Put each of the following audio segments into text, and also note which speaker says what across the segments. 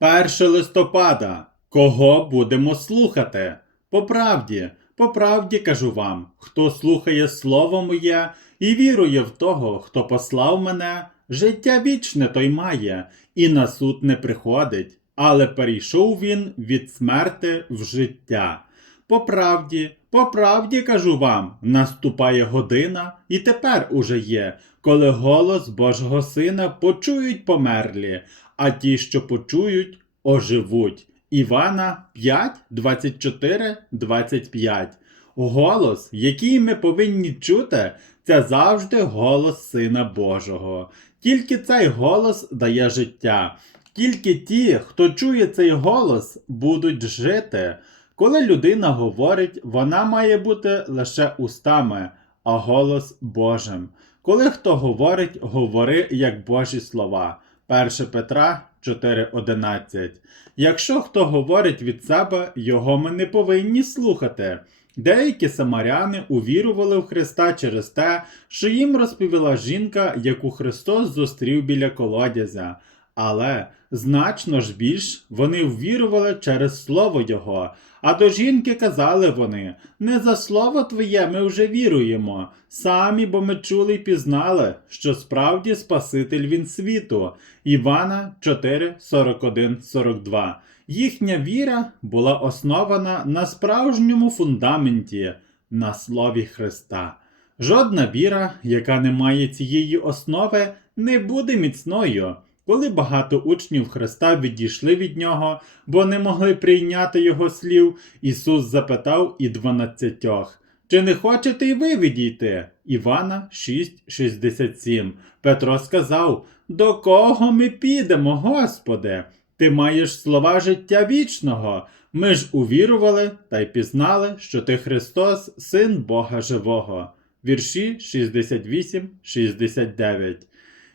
Speaker 1: 1 листопада. Кого будемо слухати? По правді, по правді кажу вам, хто слухає слово моє і вірує в того, хто послав мене, життя вічне той має, і на суд не приходить, але перейшов він від смерти в життя. По правді, по правді кажу вам, наступає година, і тепер уже є, коли голос Божого Сина почують померлі, а ті, що почують, оживуть. Івана 5, 24, 25. Голос, який ми повинні чути, це завжди голос Сина Божого. Тільки цей голос дає життя. Тільки ті, хто чує цей голос, будуть жити. Коли людина говорить, вона має бути лише устами, а голос Божим. Коли хто говорить, говори як Божі слова. 1 Петра 4.11. Якщо хто говорить від себе, його ми не повинні слухати. Деякі самаряни увірували в Христа через те, що їм розповіла жінка, яку Христос зустрів біля колодязя. Але значно ж більш вони ввірували через слово Його. А до жінки казали вони: не за слово Твоє ми вже віруємо, самі, бо ми чули й пізнали, що справді Спаситель він світу. Івана 4, 41, 42. Їхня віра була основана на справжньому фундаменті, на слові Христа. Жодна віра, яка не має цієї основи, не буде міцною. Коли багато учнів Христа відійшли від нього, бо не могли прийняти його слів, Ісус запитав і дванадцятьох. Чи не хочете й ви відійти? Івана 6,67. Петро сказав: До кого ми підемо, Господи? Ти маєш слова життя вічного. Ми ж увірували та й пізнали, що ти Христос, Син Бога Живого. Вірші 68-69.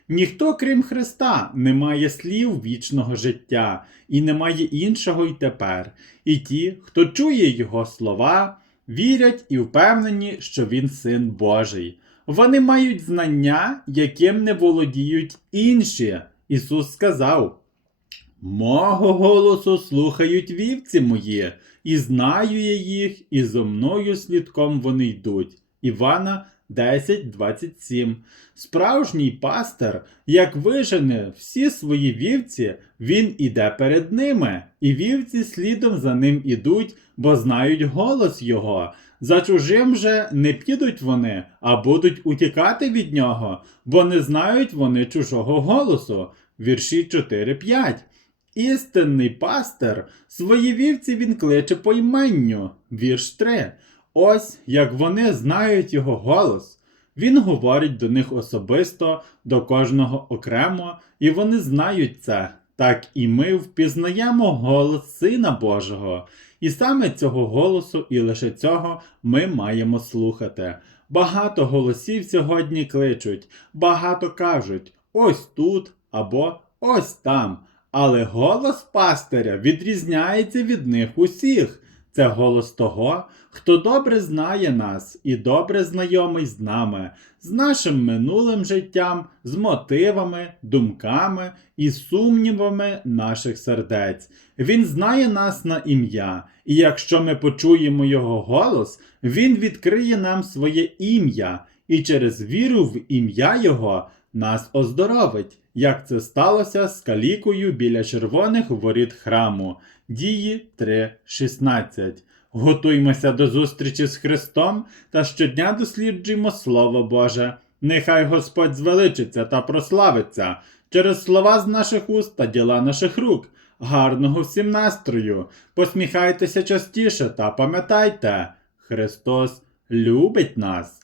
Speaker 1: Ніхто, крім Христа, не має слів вічного життя, і немає іншого й тепер. І ті, хто чує Його слова, вірять і впевнені, що Він син Божий. Вони мають знання, яким не володіють інші. Ісус сказав: Мого голосу слухають вівці мої, і знаю я їх, і зо мною слідком вони йдуть. Івана 10.27. Справжній пастир, як вижене всі свої вівці, він іде перед ними, і вівці слідом за ним ідуть, бо знають голос його. За чужим же не підуть вони, а будуть утікати від нього, бо не знають вони чужого голосу. Вірші 4-5. Істинний пастир свої вівці він кличе по іменню. Вірш 3. Ось як вони знають його голос. Він говорить до них особисто, до кожного окремо, і вони знають це. Так і ми впізнаємо голос Сина Божого. І саме цього голосу, і лише цього ми маємо слухати. Багато голосів сьогодні кличуть, багато кажуть ось тут або ось там. Але голос пастиря відрізняється від них усіх. Це голос того, хто добре знає нас і добре знайомий з нами, з нашим минулим життям, з мотивами, думками і сумнівами наших сердець. Він знає нас на ім'я, і якщо ми почуємо його голос, він відкриє нам своє ім'я, і через віру в ім'я Його нас оздоровить, як це сталося з калікою біля червоних воріт храму. Дії 3.16. Готуймося до зустрічі з Христом та щодня досліджуємо Слово Боже. Нехай Господь звеличиться та прославиться через слова з наших уст та діла наших рук. Гарного всім настрою! Посміхайтеся частіше та пам'ятайте, Христос любить нас.